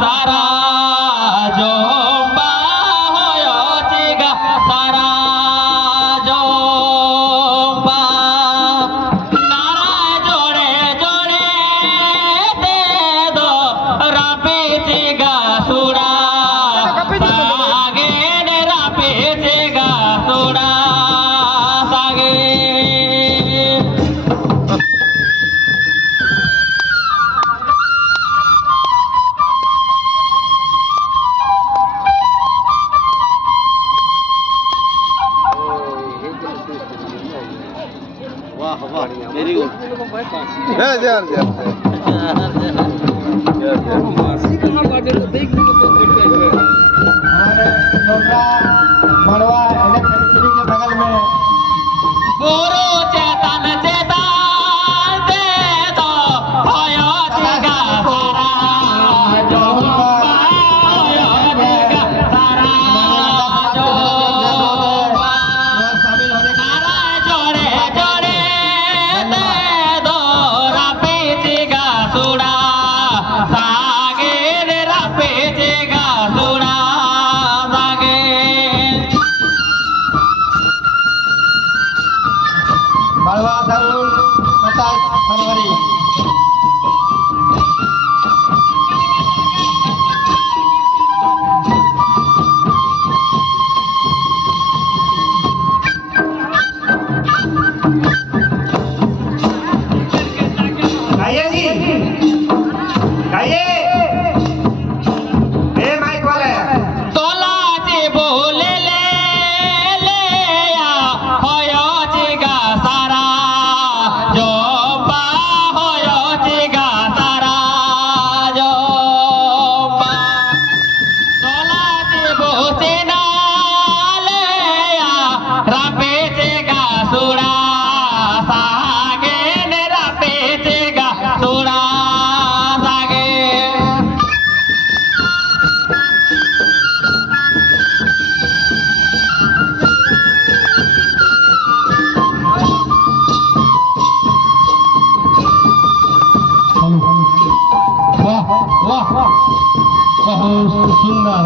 सारा जोंबा होयोचे गा सारा जोंबा नाराय जोडे जोडे दे दो रापेचे गा सुडा सागे रापेचे गा सुडा सागे वाह वाह वेरी गुड मड़वा इलेक्ट्रिसिटी के बगल में गुरु चेतन चेतन दे दो होयो जिगा सारा जोंबा होयो जिगा सारा जोंबा शामिल होने का नाराय जोड़े जोड़े दे दो रापे जिगा सुड़ा सागे रे रापे जिगा सुड़ा सागे मड़वा जरूर 27 फरवरी गाइए जी गाइए माइक वाले तोलाचे बोले ले या होयो जिगा सारा जोंबा होयो जिगा सारा जोंबा तोलाचे बोचे ना ले या रापे जिगा सुड़ा सागे ने रापे जिगा सुड़ा सागे वाह वाह बहुत सुंदर